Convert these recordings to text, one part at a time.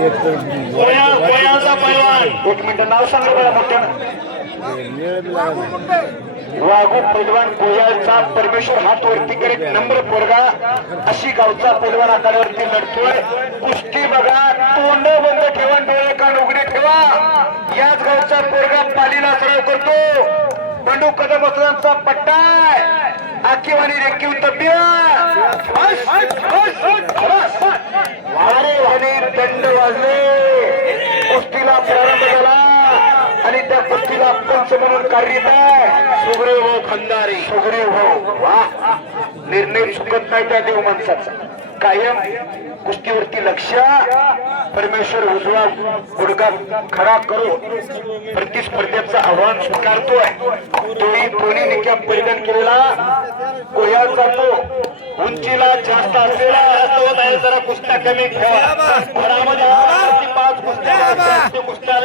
गोयाचा पैलवान. एक मिनिट नाव सांगा बघा मोठ्यानं. वाघू पैलवान गोयाचा परमेश्वर हात वरती करत नंबर पोरगा अशी गावचा पैलवान आखाड्यावरती लढतोय. कुस्ती बघा, तोंड बंद ठेवा, डोळे कान उघडे ठेवा. याच गावचा पोरगा पालीला सराव करतो. बंडू कदम असलांचा पट्टा आखीवाणी रेखीव तब्य दंड वाजले. कुस्तीला प्रारंभ झाला आणि त्या कुस्तीला पंच म्हणून कार्यरत आहे सुग्रीव भाऊ खंदारे. सुग्रीव भाऊ वा, निर्णय चुकत नाही त्या देव माणसाचा. कायम कुस्तीवरती लक्ष. परमेश्वर उजवा गुडगा खडा करू प्रतिस्पर्धेचं आव्हान स्वीकारतोय. तोही दोन्ही निक्या परिधान केलेला गोयाचा तो उंचीला जास्त असलेला जरा कुस्त्या कमी ठेवा. पाच कुस्त्या कुस्त्या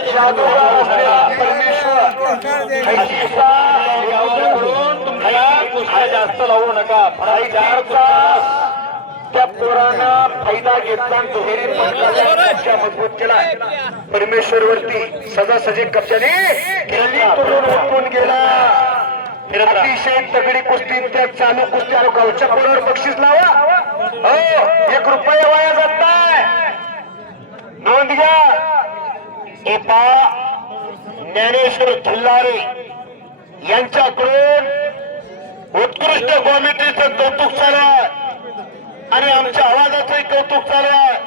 जास्त लावू नका. त्या पोरानं फायदा घेतला, दुहेरी मजबूत केला. परमेश्वर वरती सजासजी कब्जाने उठून गेला. अतिशय तगडी कुस्ती. त्या चालू कुस्त्या गावच्या पोरावर बक्षीस लावा. हो, 1 रुपया वाया जात नाही. नोंद घ्या. एपा ज्ञानेश्वर खिल्लारे यांच्याकडून उत्कृष्ट कॉमेंट्रीचं कौतुक चालू आहे आणि आमच्या आवाजाचंही कौतुक चालू आहे.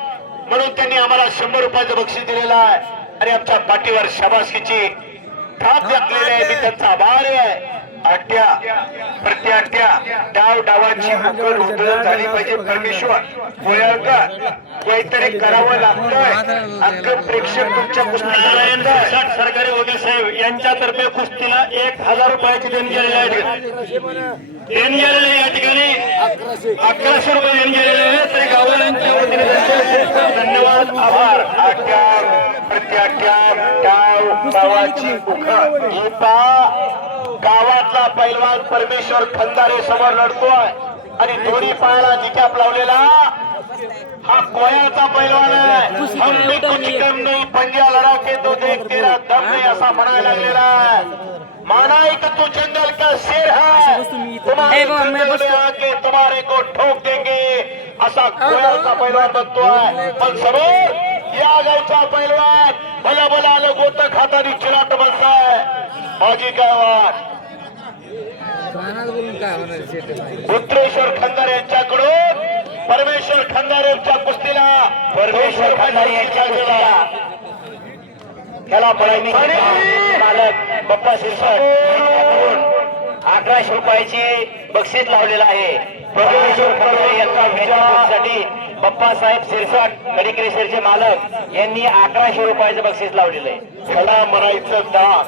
म्हणून त्यांनी आम्हाला 100 रुपयाचं बक्षीस दिलेलं आहे आणि आमच्या पाठीवर शाबासकीची थाप टाकलेली आहे. मी त्यांचा आभारी आहे. आट्या प्रत्याट्या डाव डावाची उकल उधळण झाली पाहिजे. परमेश्वर गोयाळकर काहीतरी करावं लागतंय. अख्खं प्रेक्षक तुमच्या कुस्तीला सरकारी वकील साहेब यांच्यातर्फे कुस्तीला 1000 रुपयाची देणगी आलेली आहे. देणगी आलेली या ठिकाणी 1100 रुपये देणगी आलेले आहे. तरी गाववाल्यांच्या वतीने धन्यवाद, आभार. आट्या प्रत्याट्या डाव डावाची उकल. गावातला पैलवान परमेश्वर खंदारे समोर लढतोय आणि दोन्ही पायाला जिकॅप लावलेला हा गोयाचा पैलवान आहे. हम भी कुछ कम नहीं, पंजा लड़ा के तो देख तेरा दम नहीं, असा म्हणायला लागलेला आहे. माना एक तू जंगल का शेर है, तुम्हारे जंगल में आके तुम्हारे को ठोक देंगे, असा गोयाचा पैलवान बघतोय. पण समोर या गावचा पैलवान भला भला आलं गोट खातानी चिराट बनताय. माझी काय वाट उत्तरेश्वर खंदारे यांच्याकडून परमेश्वर खंदारे यांच्या कुस्तीला परमेश्वर खंदारे यांच्या त्याला मालक बाप्पा शिरसाट 1100 रुपयाची बक्षीस लावलेला आहे. परमेश्वर खंदारे यांच्या विजयासाठी बाप्पासाहेब शिरसाट कडिकेश्वरचे मालक यांनी 1100 रुपयाचं बक्षीस लावलेलं आहे. त्याला म्हणायचं दाब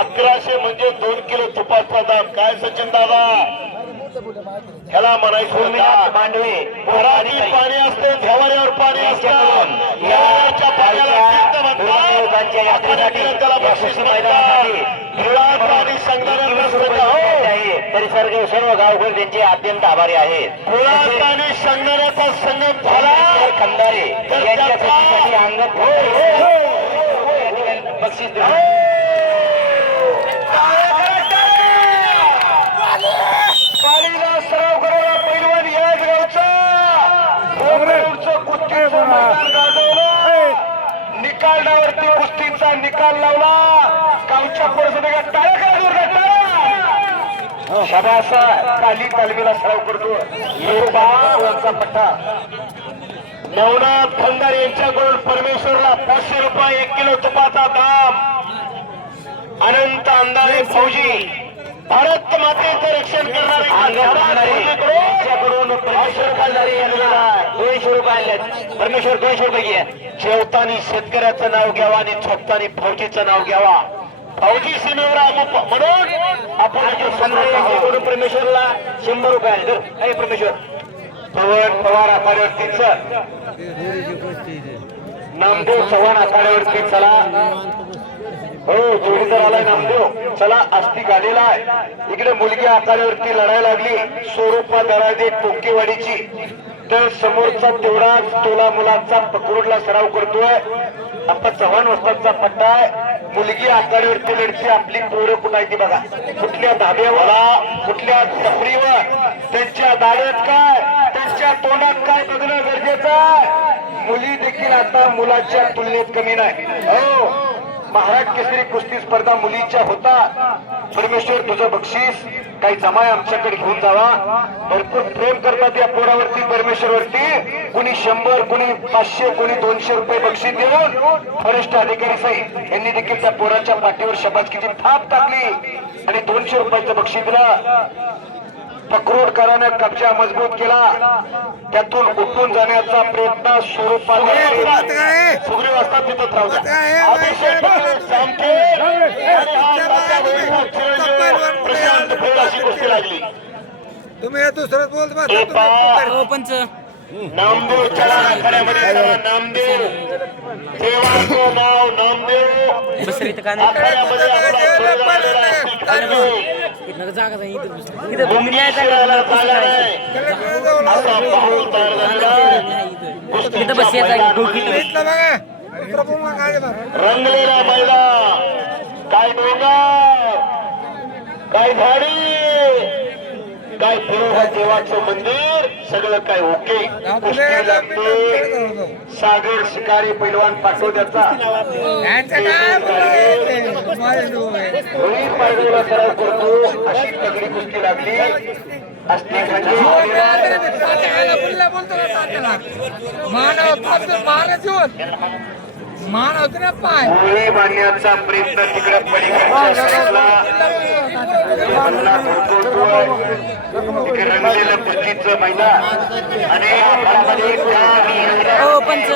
1100 म्हणजे 2 किलो तुपाचा दाब. काय सचिन दादा ह्याला म्हणायचं मांडवे पाणी असते, झवाऱ्यावर पाणी असतं. तरी सर्व गावकर त्यांचे अत्यंत आभारी आहेत. आणि संगण्याचा संगम झाला खंदारे यांच्यासाठी अंगण बक्षीस पालीला सराव करायला पैलवान याच गावचा कुस्तीचं मैदान गाजवलं. निकालावरती कुस्तीचा निकाल लावला. गावच्या परिषदेला टाळ्या करा, जोरदार शाबास. काली तालमीला सराव करतो यांचा पट्टा. नवनाथ खंदारे यांच्याकडून परमेश्वरला 500 रुपये 1 किलो तुपाचा दाम. अनंत अंधारे फौजी भारत मातेचं रक्षण करणारे 200 रुपये. परमेश्वर 200 रुपये घ्या. जेवतानी शेतकऱ्याचं नाव घ्यावा आणि झोपतानी फौजीचं नाव घ्यावा. फौजी सीमेवर म्हणून आपण परमेश्वरला 100 रुपये. परमेश्वर पवन पवार आखाड्यावरती नामदेव चव्हाण आखाड्यावरती चला. हो, जोडीदार आलाय नामदेव. चला, अस्तिक आलेला आहे. इकडे मुलगी आखाड्यावरती लढायला लागली. स्वरूपा दरादे टोकेवाडीची. इथं समोरचा तेवढाच तोला मुलांचा पकडूडला सराव करतोय. आता चव्हाण वस्तादचा पट्टा आहे. मुलगी आघाडीवरती लढते. आपली पोरं कुठं आहे ती बघा. कुठल्या धाब्यावर, कुठल्या टपरीवर, त्यांच्या दाढेत काय, त्यांच्या तोंडात काय बघणं गरजेचं आहे. मुली देखील आता मुलाच्या तुलनेत कमी नाही. हो, महाराज केसरी कुस्ती स्पर्धा मुलीच्या होता. परमेश्वर तुझं बक्षीस काही जमाय आमच्याकडे घेऊन जावा. भरपूर प्रेम करतात या पोरावरती, परमेश्वरवरती. कुणी 100, कुणी 500, कुणी 200 रुपये बक्षीस देऊन वरिष्ठ अधिकारी साहेब यांनी देखील त्या पोराच्या पाठीवर शबासकीची थाप टाकली आणि 200 रुपयाचं बक्षीस दिलं. पकरोडकरांना कब्जा मजबूत केला. त्यातून उठून जाण्याचा प्रयत्न स्वरूपात सुग्रीव असतात तिथं राहू द्या. अभिषेक सामखेड आणि प्रशांत भैर अशी कुस्ती लागली. तुम्ही दुसरं बोलत पंच नामदेव चला आखाड्यामध्ये चला. नामदेव देवाचं नाव नामदेव बसरी तर काय आखाड्यामध्ये आपला सोडला आलेला आहे. इथं जागा नाही इथं मुंगी शिरायला झाला नाही. असा पाऊल तयार झालेला आहे. इथं बस यायचा रंगलेला मैदान, काय डोंगर, काय झाडी, काय फिरोबा देवाचं मंदिर, सगळं काय ओके. कुस्ती लागते. सागर शिकारी पैलवान पाटोद्याचा होळी पाडव्याला सराव करतो. अशी तगडी कुस्ती लागली असती म्हणजे मान होत ना पाय होळी बांधण्याचा प्रयत्न तिकडे पलीकडच्या साईडला रंगलेलं कुस्तीचं मैदान आणि हो पंच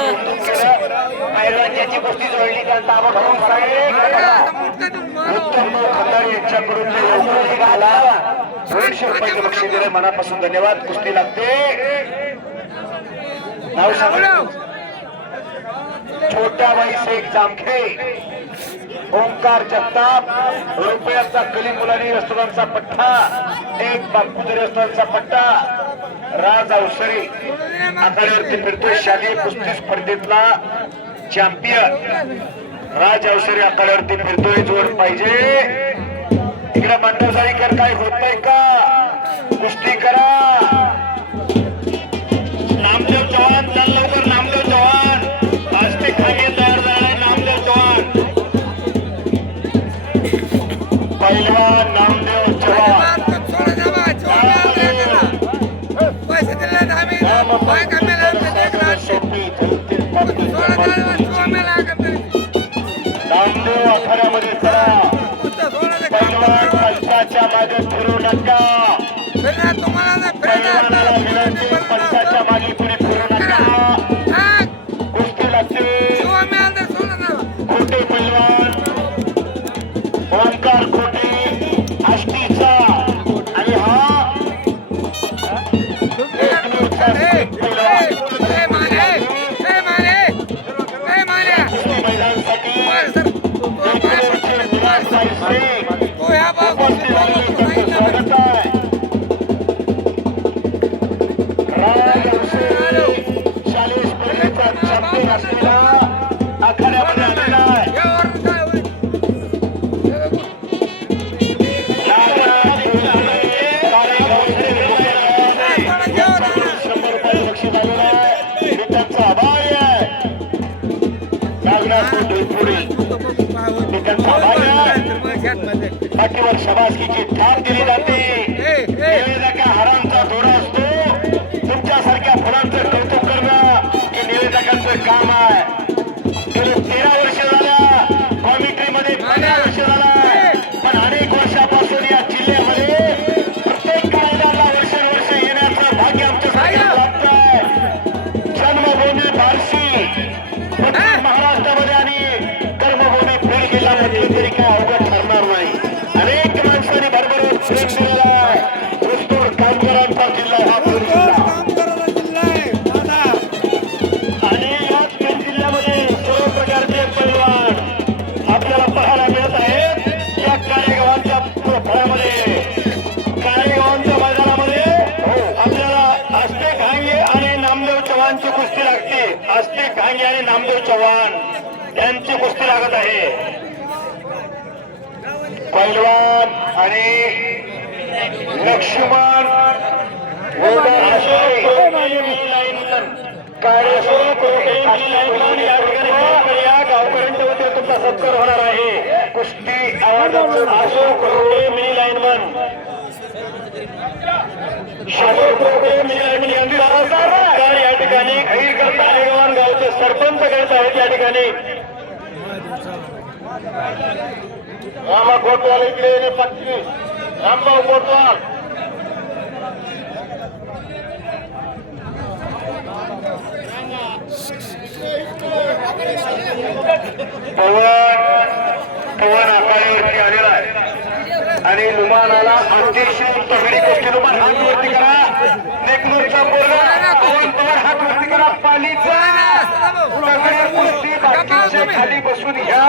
पैलवानची कुस्ती जोडली त्यांचा उत्तम खंदारी यांच्याकडून निघाला. 200 रुपयाचं बक्षीस दिलं. मनापासून धन्यवाद. कुस्ती लागते. नाव सांगा. छोट्या बाई शेख जामखे, ओंकार जगताप, रुपयाचा कली मुलानी रस्तोदांचा पट्टा, एक बापूदरी रस्तोदांचा पट्टा, राज अवसरे आखाड्यावरती फिरतोय. शालेय कुस्ती स्पर्धेतला चॅम्पियन राज अवसरे आखाड्यावरती फिरतोय. जोड पाहिजे. तिकडे मंडळसाळीकर काय होत नाही का? कुस्ती करा. नामदेव चव्हाण चल लवकर. नामदेव चव्हाण आस्ते खाली तयार झालाय. नामदेव चव्हाण पहिलवान नामदेव चव्हाण पैसे दिले नामदेव आखाड्यामध्ये चला. पैलवान पंचाच्या मागे फिरू नका. तुम्हाला पैलवानाला विनंती, पंचाच्या मागे पुढे फिरू नका. कुस्ती लागते. खोटे पैलवान ओंकार खोटे आष्टीचा आणि हा एकमेवचा पैलवान. मैदानासाठी स्वागत आहे. शालेय स्पर्धेचा चॅम्पियन असलेला आखाड्यामध्ये आलेला आहे. 100 रुपये बक्षीस आलेलं आहे. मी त्यांचा आभारी आहे. नागनाथ ढोलपुरी मी त्यांचा आभारी आहे. पाठीवर शबासकीची थाप दिली जाते. निवेदका हरामचा थोडा असतो. तुमच्यासारख्या फुलांचं कौतुक करणं हे निवेदकांचं काम आहे. गेले 13 वर्ष झाल्या कॉमेंट्रीमध्ये, 15 वर्ष झाला. पण अनेक वर्षापासून या जिल्ह्यामध्ये प्रत्येक मैदानाला वर्षानुवर्ष येण्याचं भाग्य आमच्यासाठी प्राप्त आहे. जन्मभूमी बार्शी महाराष्ट्रामध्ये आणि कर्मभूमी बीड जिल्हा म्हटलं तरी काय अवघड ठरणार नाही. अनेक माणसांनी भरभरून प्रेम दिलेला आहे. यांची कुस्ती लागत आहे. पैलवान आणि लक्ष्मण या गावकऱ्यांच्या वतीने तुमचा सत्कार होणार आहे. कुस्ती आवाजाचं अशोक रोडे मिनी लाईनमन या ठिकाणी तालेगाव गावचे सरपंच करत आहेत. या ठिकाणी रामा कोटवाल इकडे येणे पक्की. रामभाऊ कोटवाल पवन आखाड्यावरती आलेला आहे आणि लुमानाला अतिशय तगडी गोष्टी. लुमान हात वरती करा. नेकनूरचा पोरगा पवन हात वरती करा. पालीचा तगडी कुस्ती बाकीच्या खाली बसून घ्या.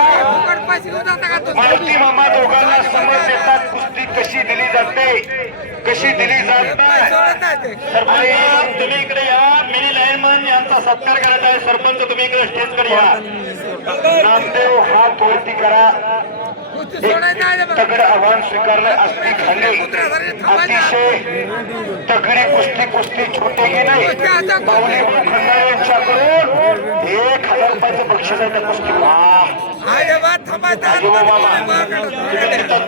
मालती मामा दोघांना समज देतात कुस्ती कशी दिली जाते, कशी दिली जात नाही. तुम्ही इकडे या. मिनी लाईनमन यांचा सत्कार करायचा आहे. सरपंच तुम्ही इकडे स्टेजकडे या. नामदेव हात वरती करा. तगड आव्हान स्वीकारलं. असती खाली अतिशय तगडी कुस्ती छोटे की नाही. पावले खंडारे यांच्याकडून 1000 रुपयाचं बक्षीस आहे त्या कुस्तीला.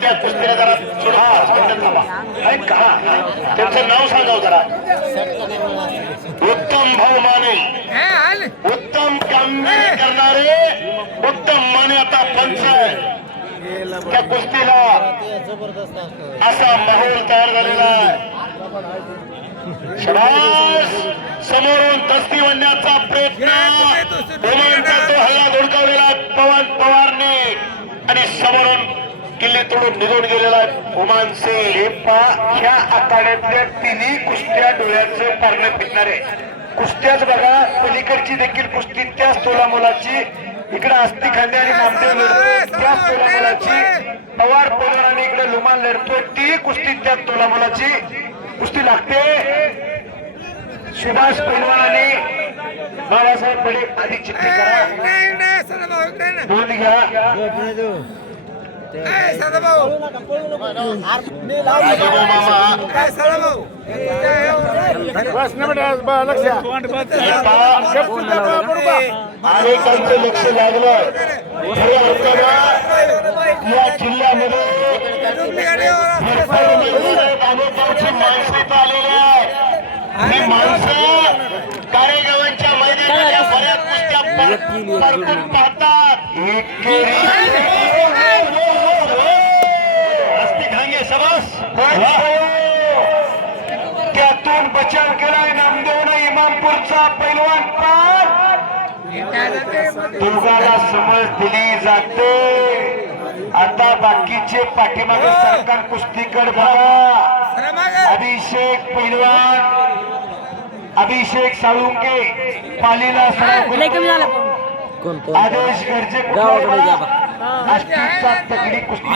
त्या कुस्तीला जरा त्यांचं नाव सांगाव जरा. उत्तम भाऊ माने, उत्तम कामगिरी करणारे उत्तम माने आता पंच आहे. त्या कुस्तीला असा माहोल तयार झालेला आहे. शाबास. समोरून दस्ती वळण्याचा प्रयत्न ओमानचा तो हल्ला धुडकावलेला पवन पवारने आणि समोरून किल्ले तोडून निघून गेलेला ओमान सिंग. हे ह्या आखाड्यातल्या तिन्ही कुस्त्या डोळ्याचं पारणं फिरणारे कुस्त्याच बघा. पलीकडची देखील कुस्ती त्याच तोलामोलाची. इकडे अस्ती खांदे आणि नामदेव लढतोय त्याच तोलामोलाची. पवार पैलवानाने इकडे लुमान लढतोय ती कुस्ती त्याच तोलामोलाची. कुस्ती लागते. सुभाष पैलवानाने बाबासाहेब पडे आधी चिठ्ठी करा. नोंद घ्या. अनेकांचं लक्ष लागलं. या जिल्ह्यामध्ये माणसं इथं आलेली आहे. ही माणसं कारेगावांच्या मैदानाच्या बऱ्याच कुस्त्या परतून पाहतात. त्यातून बचाव केलाय नामदेवने. इमामपूरचा पैलवान पार दोघाला समज दिली जाते. आता बाकीचे पाठीमागे सरकार कुस्तीकड बघा. अभिषेक पैलवान, अभिषेक साळुंके पालीला सराव आदेश गरजे तगडी कुस्ती.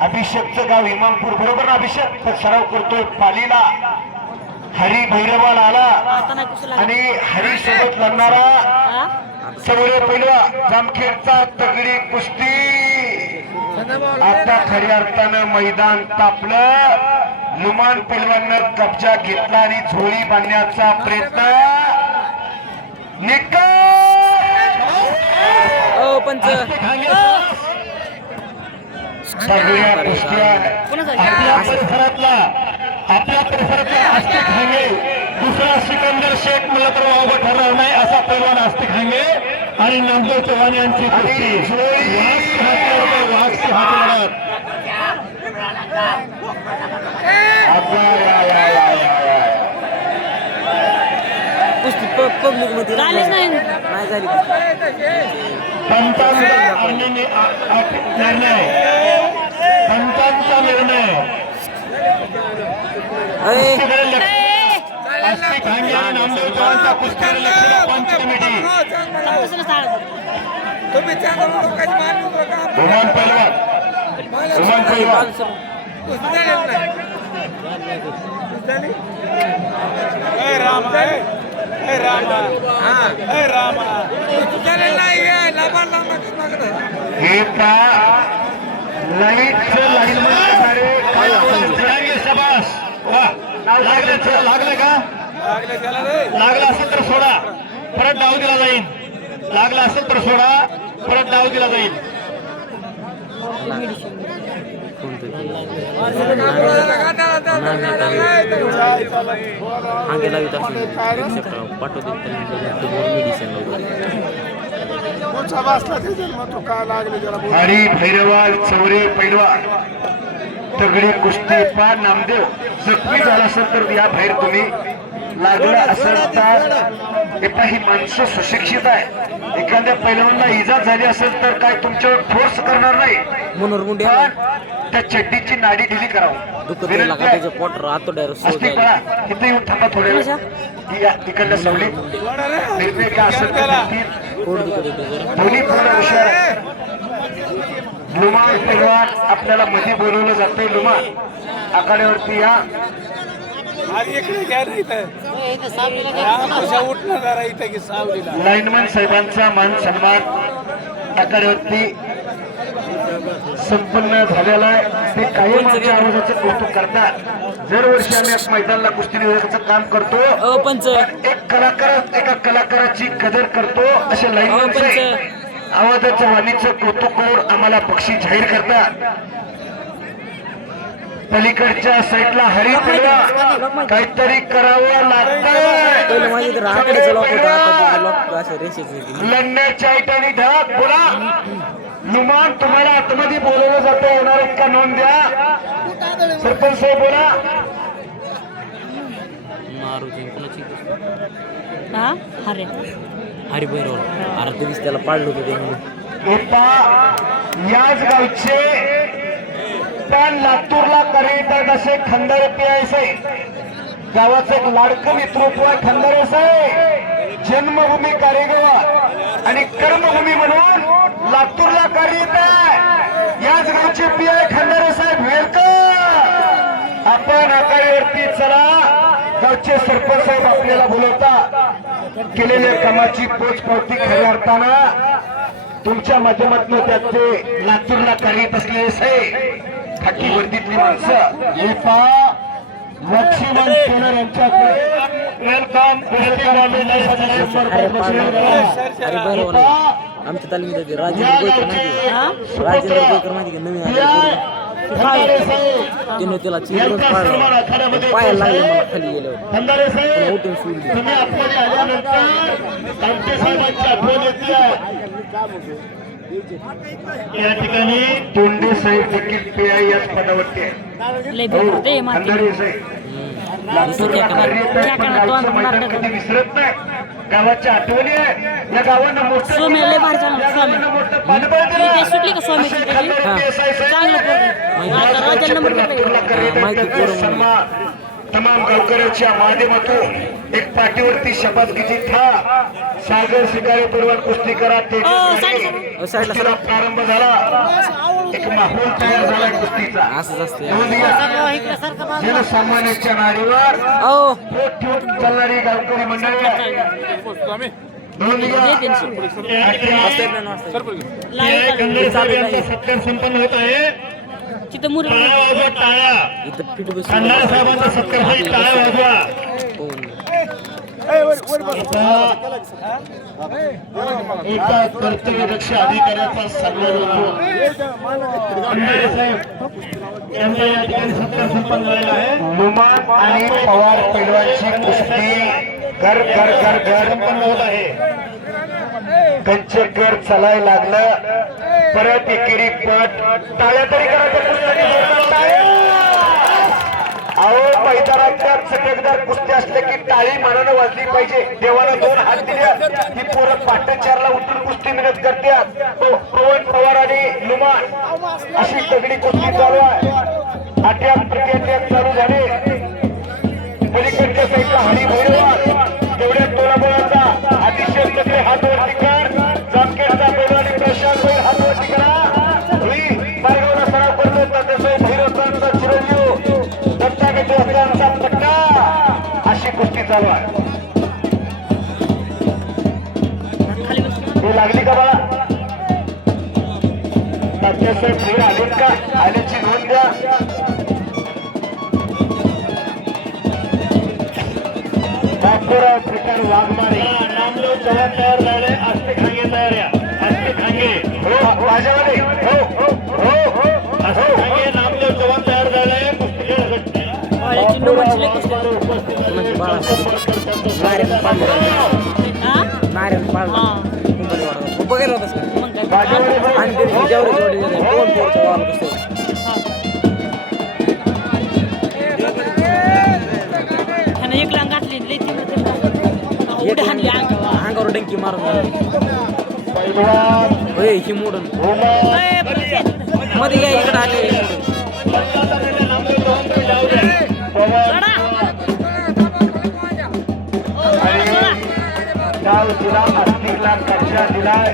अभिषेकचं गाव इमामपूर बरोबर ना. अभिषेक सराव करतोय पालीला. हरी भैरवाल आला आणि हरी सोबत लढणारा सवळे पैलवा जामखेडचा तगडी कुस्ती. आता खऱ्या अर्थानं मैदान तापलं. लुमान पैलवानं कब्जा घेतला आणि झोळी बांधण्याचा प्रयत्न. सगळ्या कुस्त्या आपल्या परिसरातला अस्ती खांगे. दुसरा सिकंदर शेख मला तर वावगं ठरणार नाही असा पैलवान अस्ती खांगे आणि नंदू चव्हाण यांची कुस्ती. वाघसी हात लढत. पब्लिक मध्ये झालीच नाही झाली. पंचांचा निर्णय रामा हे लाईटचं लाईन शबास वा लागलं का लागला असेल तर सोडा परत डाव दिला जाईल लागला असेल तर सोडा परत डाव दिला जाईल हरी भैरवाल चौरे पैलवान तगडी कुस्ती पा नामदेव जखमी झाला असेल तर या बाहेर तुम्ही लागला असेल तर ही माणसं सुशिक्षित आहे एखाद्या पैलवानला इजा झाली असेल तर काय तुमच्यावर फोर्स करणार नाही पण त्या चड्डीची नाडी ढिली करावं इथे येऊन थांबा थोड्या तिकडल्या सवली निर्णय काय असेल दोन्ही पूर्ण हुशार आहे लुमान पैलवान आपल्याला मध्ये बोलवलं जाते लुमान आखाड्यावरती या लाईनमन साहेबांचा मान सन्मान आखाड्यावरती संपन्न झालेला आहे ते कायम आमच्या आवाजाचं कौतुक करतात दरवर्षी आम्ही मैदानाला कुस्ती निवडण्याचं काम करतो एक कलाकार एका कलाकाराची कदर करतो असे लाईनमन साहेब आवाजाचं वाणीचं कौतुक करून आम्हाला बक्षीस जाहीर करतात पलीकडच्या साईडला हरी पैलवान काहीतरी करावं लागतं लढण्याच्या ठिकाणी धडक बोला लुमान तुम्हाला आतमध्ये बोलवलं जातं येणार का नोंद द्या सरपंच साहेब बोला हरी भैरव अरे तुम्हीच त्याला पाडलं होतं याच गावचे पण लातूरला करीतात असे खंदारे पियायचे गावाचं एक लाडकं नेतृत्व आहे खंदारे साहेब जन्मभूमी कार्यगावात आणि कर्मभूमी म्हणून लातूरला कार्यरत आहे याच गावचे पियाय खंदारे साहेब वेलकर आपण आखाड्यावरती चला गावचे सरपंच साहेब आपल्याला बोलवता केलेल्या कामाची पोचपावती खऱ्या अर्थानं तुमच्या माध्यमातून त्याचे लातूरला कार्यरत असलेले साहेब खाकी वर्दीतली माणसं लक्ष्मण केनर यांच्याकडे वेलकम आमच्या तालमीत राजेंद्र गोयकर माहिती नवीन तिने त्याला चिंतून पायाला लागले मला खाली गेल्यावर उठून सोडली या ठिकाणी तोंडे साहेब देखील पीआय याच पदावरती आहे खंदारे साहेब कधी विसरत नाही गावाच्या आठवणी आहे या गावांना मोठं तमाम गावकऱ्यांच्या माध्यमातून एक पाठीवरती शपथविधी था सागर शिकारी परिवार कुस्ती करा त्याला प्रारंभ झाला एक माहोल तयार झाला कुस्तीचा असंच असते जनसामान्यांच्या नाडीवर चालणारी गावकरी मंडळी सत्कार संपन्न होत आहे खंडारे साहेबांचा सत्कार एका कर्तव्यदक्ष अधिकाऱ्याचा सन्मान होतो खंडारे साहेब यांचा या ठिकाणी सत्कार संपन्न झालेला आहे लुमान आणि पवार पैलवानची कुस्ती घर घर घर घर संपन्न होत आहे कंचकर चालाय लागलं परत एकेरी पट टाळ्या तरी अहो मैदानात चटकदार कुस्ती असले की टाळी मनानं वाजली पाहिजे देवाला दोन हात दिल्या ही पोरं पाटणचारला उठून कुस्ती मेहनत करतात पवन पवार आणि लुमान अशी तगडी कुस्ती चालू आहे अटॅक प्रत्येक चालू झाले पलीकडच्या साईडला हरी भैरवाल तेवढ्या तोलाबोळाचा अतिशय तगडे हात वरती कर जामखेडचा पैलवान प्रशांत भाई हात वरती करा बारगावला सराव करतो तात्यासाहेब भैरवचा चिरंजीव दत्तागेचा पट्टा अशी कुस्ती चालू आहे लागली का बाळा आपले प्लेयर आलेत का आल्याची नोंद द्या बापूराव पिटर वाघमारे नामदेव चव्हाण तयार झाले आस्तिक खांगे तयार या आस्तिक खांगे हो माझ्यामध्ये हो हो हो आस्तिक खांगे नामदेव चव्हाण तयार झाले कुस्ती खेळासाठी नारायण पाळला बघायला होतं आणि त्याच्यावर दोन पोरचं वाहन कसं अंगावर डंकी मारून ही मोडून मध्ये या इकडे आले डाव दिला आस्तिकला कब्जा दिलाय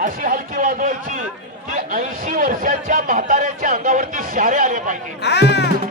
अशी हलकी वाजवायची की 80 वर्षाच्या म्हाताऱ्याच्या अंगावरती शारे आले पाहिजे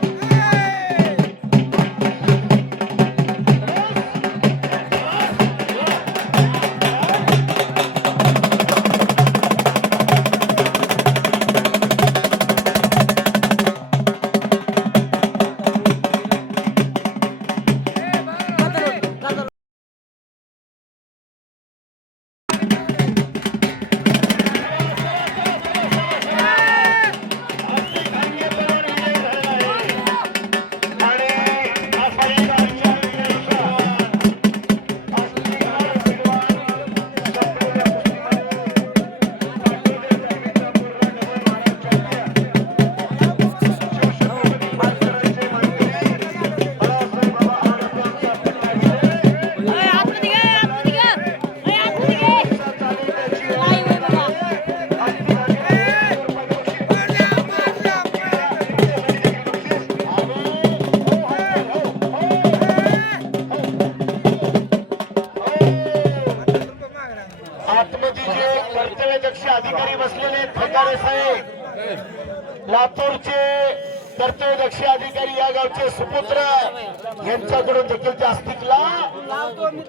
अधिकारी बसलेले ठेकारे साहेब लातूरचे कर्तव्यदक्ष अधिकारी या गावचे सुपुत्र यांच्याकडून देखील त्या आस्तिकला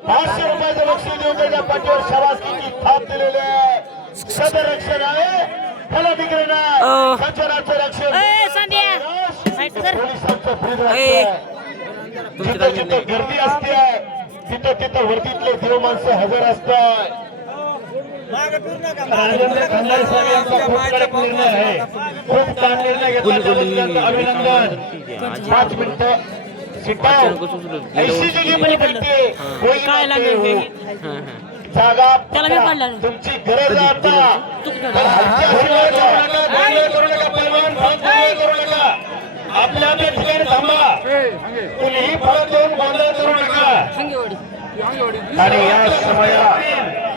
500 रुपयाचं बक्षीस देऊन त्याच्या पाठीवर शाबासकीची थाप दिलेली आहे सदर रक्षण आहे फला बिघडे नाही संचाराचं रक्षण पोलिसांचं फ्रीज जिथं जिथं गर्दी असते तिथं तिथं वर्दीतले देव माणसं हजर असतात राजेंद्र खंडारे साहेब यांचा खूप कडक निर्णय आहे खूप छान निर्णय घेतला त्याबद्दल अभिनंदन 5 मिनिटं सिटाव 80 जगी पण पडते काय लागेल जागा तुमची गरज आहे आता करू नका पैलवान करू नका आपल्या आपल्या ठिकाणी थांबा कुणीही फरक देऊन गोंधळ करू नका आणि या समयात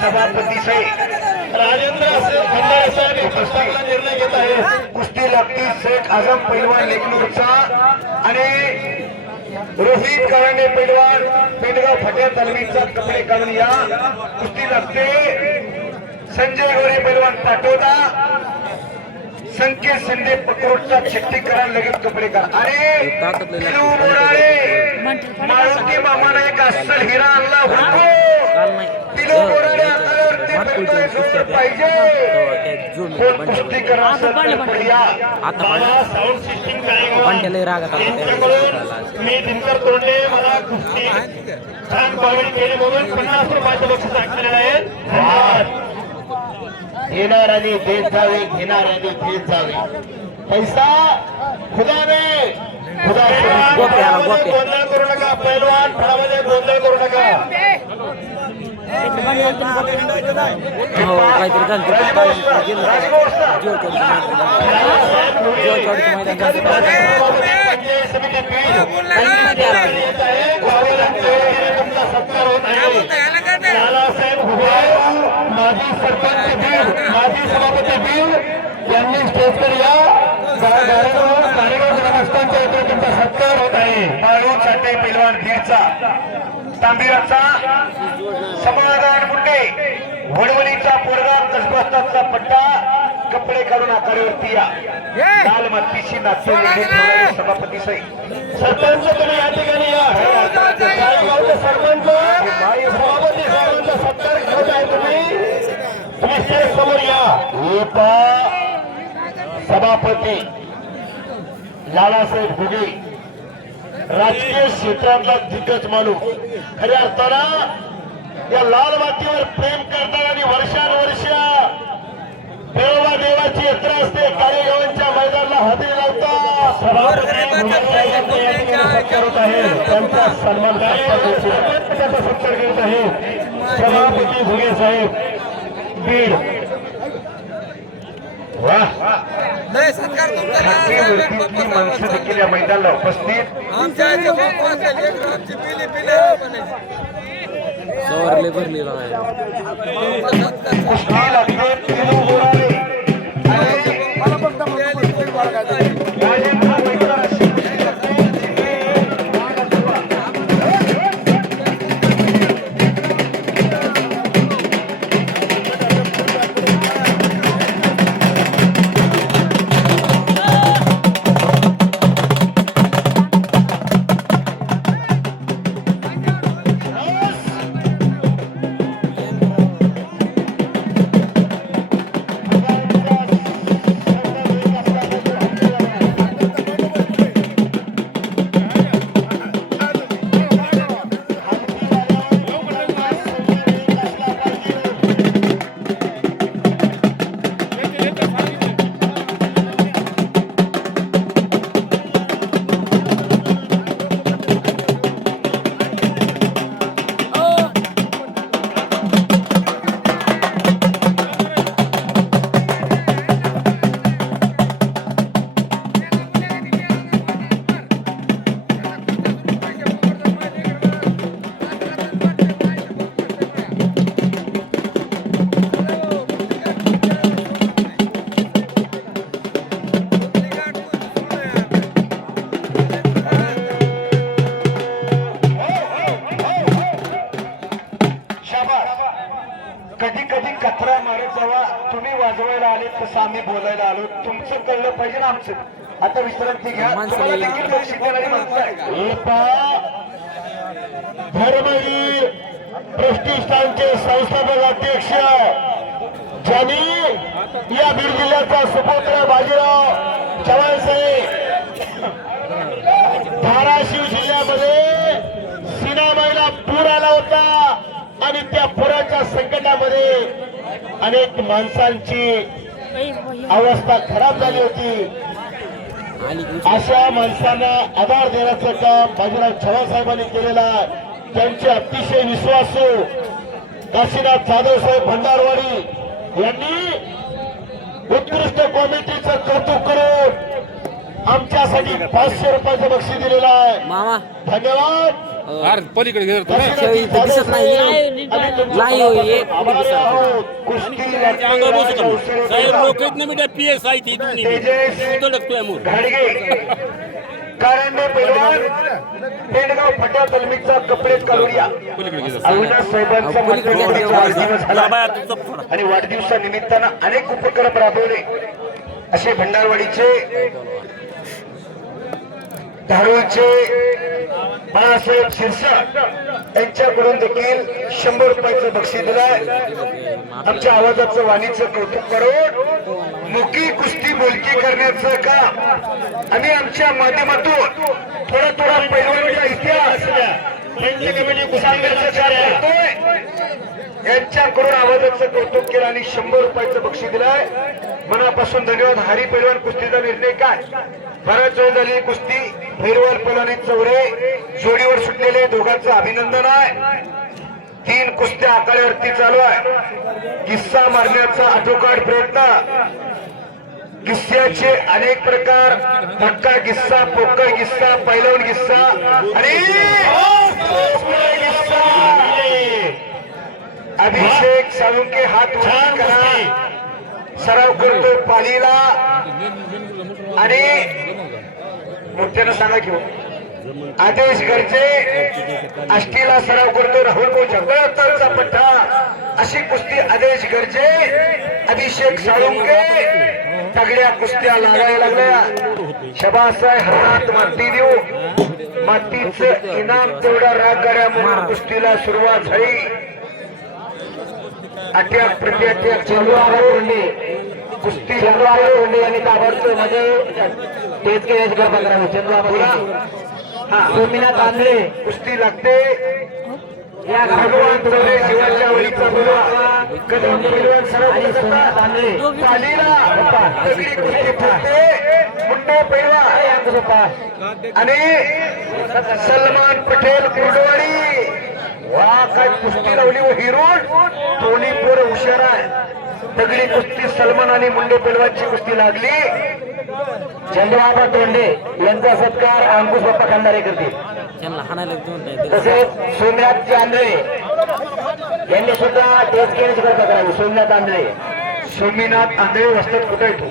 सभापती साहेब राजेंद्र खंडारे साहेब प्रस्तावना निर्णय घेत आहे कुस्ती लागती शेख आझम पैलवान लेकनूरचा आणि रोहित करांडे पैलवान पेडगाव फट्या तालमीचा कपडे काढून या कुस्ती लागते संजय गोरे पैलवान पाटोदा संकेत शिंदे पकडचा चिठ्ठी करा लगेच कपडे करा. अरे पिलू बोराळे मारुती मामाने एक अस्सल हिरा आणला हुडको. काल नाही पिलू बोराळे हातावरती फिरतोय समोर पाहिजे. कोण कुस्ती करा असेल तर पुढे या. बाबा साऊंड सिस्टीम वांट्याला रागात आला यांच्याकडून मी दिनकर तोंडे मला कुस्ती छान कॉमेडी केली म्हणून 50 रुपयाचं बक्षीस टाकलेलं आहे. धन्यवाद. येणाऱ्याने देत जावे, घेणाऱ्याने घेत जावे. पैसा खुदा में खुदा गोंधळ करू नका. पैलवान फळामध्ये गोंधळ करू नका. काहीतरी माजी सरपंच बीड, माजी सभापती बीड यांनी स्टेजवर या. कार्यक्रम ग्रामस्थांच्या इथे तुमचा सत्कार होत आहे. बाळू छाटे पैलवान बीडचा, तांबिराचा समाधान मुंडे, वडवलीचा पोरगा, कसबस्ताचा पट्टा, कपडे काढून आकारावरती या. लाल मातीशी नाचू सभापती सही सरपंच तुम्ही या ठिकाणी या. सरपंच सभापती साहेबांचा सत्कार घेत आहे. तुम्ही स्टेज समोर या. सभापती लालासाहेब घुगे राजकीय क्षेत्रातला दिग्गज माणूस. खऱ्या अर्थानं या लाल मातीवर प्रेम करतात आणि वर्षानुवर्ष देवा देवाची यात्रा असते. कार्यगावांच्या मैदानाला हजेरी लावतात. सत्कार होत आहे. त्यांचा सन्मान त्याचा सत्कार करत आहे सभापती घुगे साहेब बीड. नाही सत्कार तुमचा माणसं देखील या मैदानाला उपस्थित. आमच्या आमची पिली पिले सवारले भरलेला आहे. कुस्ती लागते पिलू बोराळे. कधी कधी कचरा मारत जावा. तुम्ही वाजवायला आले तसं आम्ही बोलायला आलो. तुमचं कळलं पाहिजे ना आमचं. आता विश्रांती घ्या. तुम्हाला देखील लक्ष देणारी माणसं आहे. धर्मवीर प्रतिष्ठानचे संस्थापक अध्यक्ष ज्यांनी या बीड जिल्ह्याचा सुपुत्र बाजीराव चव्हाण साहेब धाराशिव जिल्ह्यामध्ये सीनामाईला पूर आला होता आणि त्या पुराच्या संकटामध्ये अनेक माणसांची अवस्था खराब झाली होती. अशा माणसांना आधार देण्याचं काम बाजीराव चव्हाण साहेबांनी केलेलं आहे. त्यांचे अतिशय विश्वासू काशीनाथ जाधव साहेब भंडारवाडी यांनी उत्कृष्ट कॉमिटीचं कौतुक करून आमच्यासाठी 500 रुपयाचं बक्षीस दिलेलं आहे. मामा धन्यवाद. पलीकडे दिसत नाही कारंडे पैलवान पेंडगाव फटा तालमीचा कपडे काढूया. अविनाश साहेबांचा वाढदिवस झाला आणि वाढदिवसानिमित्तानं अनेक उपक्रम राबवले. असे भंडारवाडीचे धारूरचे बाळासाहेब शिरसाट यांच्याकडून देखील 100 रुपयाचं बक्षीस दिलंय. आमच्या आवाजाचं वाणीचं कौतुक करून मुकी कुस्ती बोलकी करण्याचं काम आम्ही आमच्या माध्यमातून थोडा थोडा पैलवानचा इतिहास सांगण्याचं कार्य करतोय. यांच्याकडून आवाजाचं कौतुक केलं आणि 100 रुपयाचं बक्षीस दिलंय. मनापासून धन्यवाद. हरी पैलवान कुस्तीचा निर्णय काय? बराच वेळ झाली कुस्ती. भैरवाल पैलवान चौरे जोडीवर सुटलेले दोघांचं अभिनंदन आहे. 3 कुस्त्या आखाड्यावरती चालू आहे. किस्सा मारण्याचा आटोकाट प्रयत्न. किस्स्याचे अनेक प्रकार. धक्का किस्सा, पोकळ किस्सा, पैलवान किस्सा आणि अभिषेक साळुंके हात वर करा. सराव करतोय पालीला आणि मोठ्यानं सांगा की आदेश गरजे आष्टीला सराव करतोय. राहुल भाऊ जगताचा पट्टा. अशी कुस्ती आदेश गरजे अभिषेक साळुंके तगड्या कुस्त्या लागायला लागल्या. शबास आहे. हात माती देऊ. मातीचं इनाम तेवढा राग गड्यामुळे कुस्तीला सुरुवात झाली. अटॅक प्रत्येक चंद्र आहे. कुस्ती चंद्र आहे आणि ताबडतोब मध्ये तेच केल्याची गरबा करावी. चंद्र गोमीनाथ आंधळे कुस्ती लागते. या भगवान चौरे शिवाच्या वळीचा मुलगा कदम पैलवान सराव आंधळे पालीला तगडी कुस्ती फुटते. मुंडे पैलवान आणि सलमान पटेल कुर्डवाडी. वा काय कुस्ती लावली व हिरून. दोन्ही पोर हुशार आहे. तगडी कुस्ती सलमान आणि मुंडे पैलवानची कुस्ती लागली. चंद्रबाबा तोंडे यांचा सत्कार अंकुश बाप्पा खंडारे करतील. तसेच सोमनाथ आंधळे यांनी सुद्धा तेच केल्याची गरबा करावी. सोमनाथ आंधळे. सोमीनाथ आंधळे वस्तात कुठे येतो?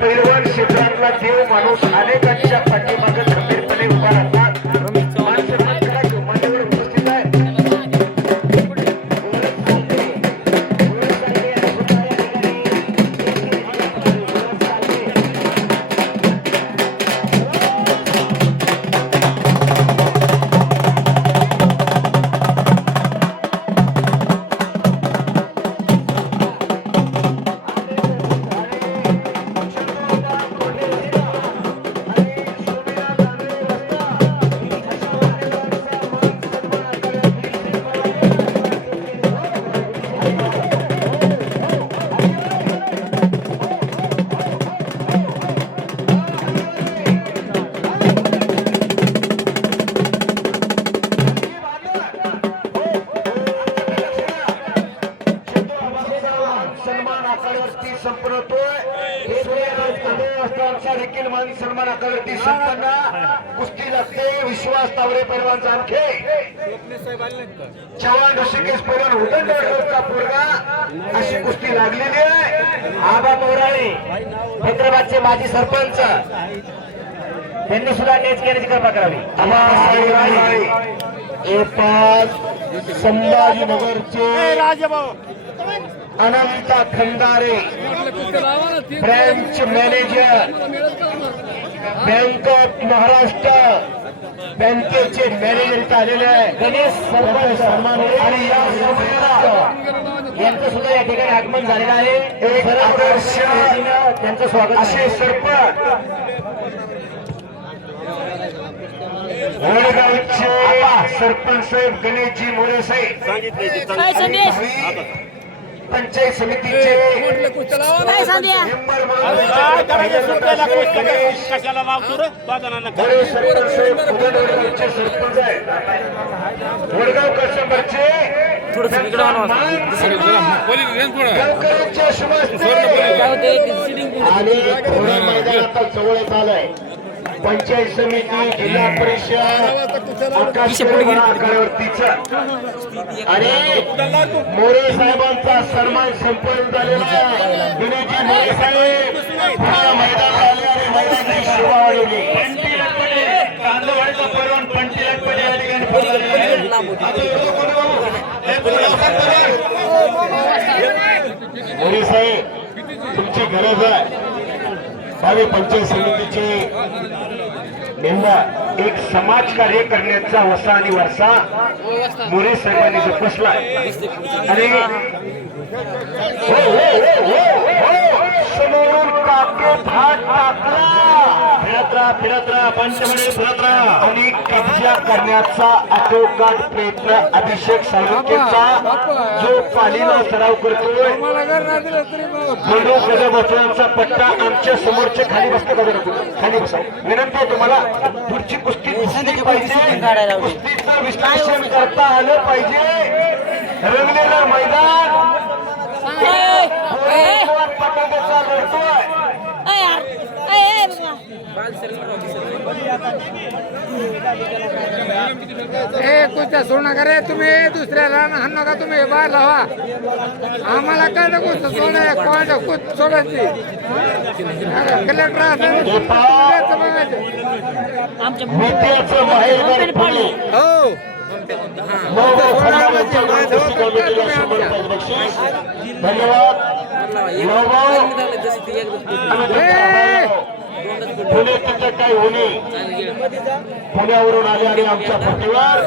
पैलवान क्षेत्रातला देव माणूस अनेकांच्या पाठीमागे खंबीरपणे उभा राहतात. मान्यवर उपस्थित आहे. सलमान आकारावरती संपन्न कुस्ती लागते. विश्वास तावरे पैलवान जामखे. चव्हाण ऋषिकेश पैलवान उदंडचा पोरगा. अशी कुस्ती लागलेली आहे. आबा मोराळे हैदराबादचे माजी सरपंच त्यांनी सुद्धा नेच केल्याची कृपा करावी. संभाजीनगरचे Ananta Khandare branch manager bank of Maharashtra बँकेचे मॅनेजर आलेले आहे. गणेश सरपंच आणि या समूहाला यांचं सुद्धा या ठिकाणी आगमन झालेलं आहे. एक आदर्श त्यांचं स्वागत. असे सरपंच वडगावचे सरपंच साहेब गणेशजी मोरे साहेब पंचायत समितीचे मेंबर सरपंच आहे. वडगाव कस्टमरचे आणि मैदानात जवळ आलंय. पंचायत समिती जिल्हा परिषद आकाशवाणीवरतीचा आणि मोरे साहेबांचा सन्मान संपन्न झालेला आहे. विनोदजी मोरे साहेब मैदानात आले आणि मैदानाची शोभा वाढवली. मोरे साहेब तुमची गरज आहे. गावी पंचायत समितीचे मेंबर एक समाज कार्य करण्याचा वसा आणि वारसा मोरे साहेबांनी जोपासला आणि समोरून काके भाट टाकला फिरत राहा पंचमढी फिरत राहा आणि कब्जा करण्याचा आटोकाट प्रयत्न अभिषेक साळुंकेचा जो पालीला सराव करतोय मंडू कदम पट्टा आमच्या समोरचे खाली बसते का जरा खाली बसा विनंती आहे तुम्हाला पुढची कुस्ती दिसली पाहिजे कुस्तीचं विश्लेषण करता आलं पाहिजे रंगलेलं मैदान पटाक्याचा लढतोय कुस्त्या सोडू नका रे तुम्ही दुसऱ्याला हाण नका तुम्ही बाहेर लावा आम्हाला काय ना कुस्त सोडाय कोणाच्या कुस्त सोडायची कलेक्टर हो पुणे तिथं काय होणे पुण्यावरून आले आणि आमच्या पट्टीवर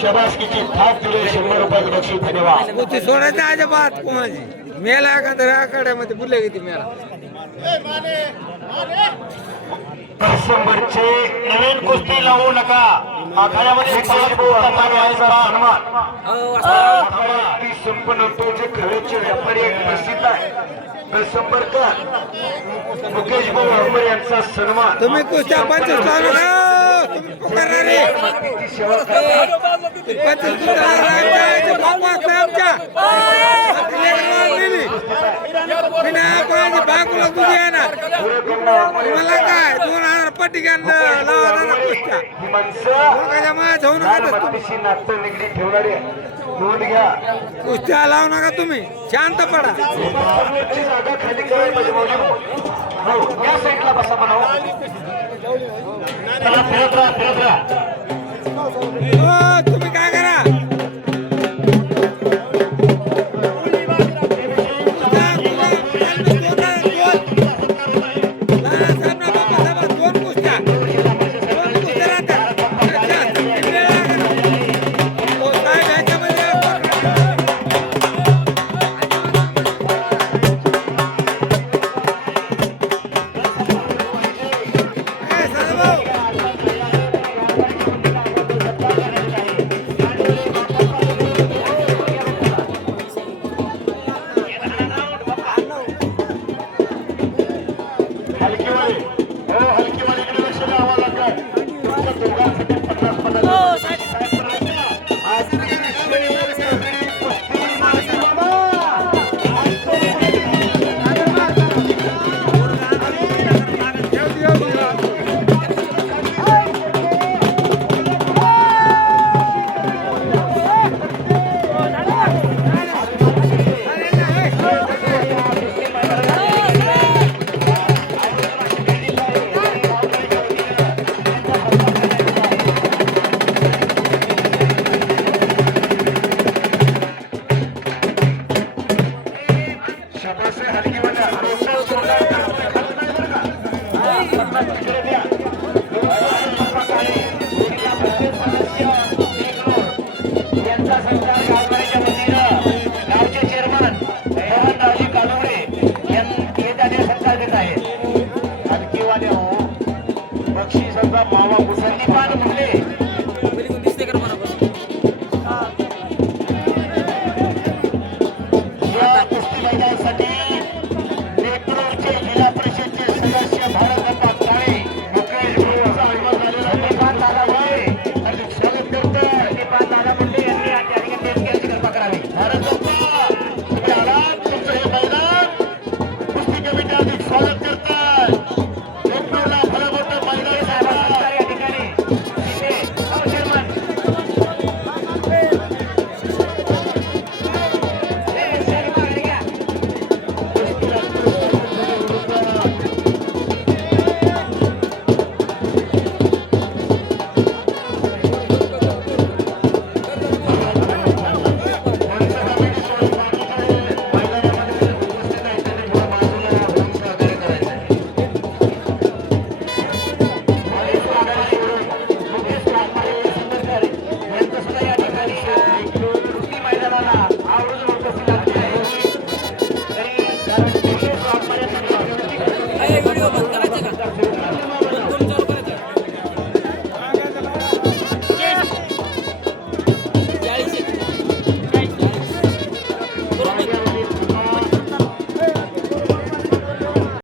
शबासकीची थाप दिली 100 रुपयाचं बक्षीस धन्यवाद सोडायचं अजिबात कोणाची मेला एखाद्या आखाड्यामध्ये बुले किती मेला डिसेंबरचे नवीन कुस्ती लावू नका आखाड्यामध्ये संपन्न होतो जे खरेचे व्यापारी एक प्रसिद्ध आहे संपर्क मुकेश भाऊ हरमर यांचा सन्मान तुम्ही कुस्त्या 25 लावू नका तुम्ही पुकारणारे 25 बांगला तुझी येणार मला काय 2000 पट्टी घ्यायला लावा कुस्त्या माझ्या होऊ नका ठेवणारे नोंद घ्या कुस्त्या लावू नका तुम्ही शांत पडा जागा खाली करायला पाहिजे या साईडला बसा म्हणावं फिरत राहा तुम्ही काय करा बक्षिसाचा मावा मुसंदीपान म्हणले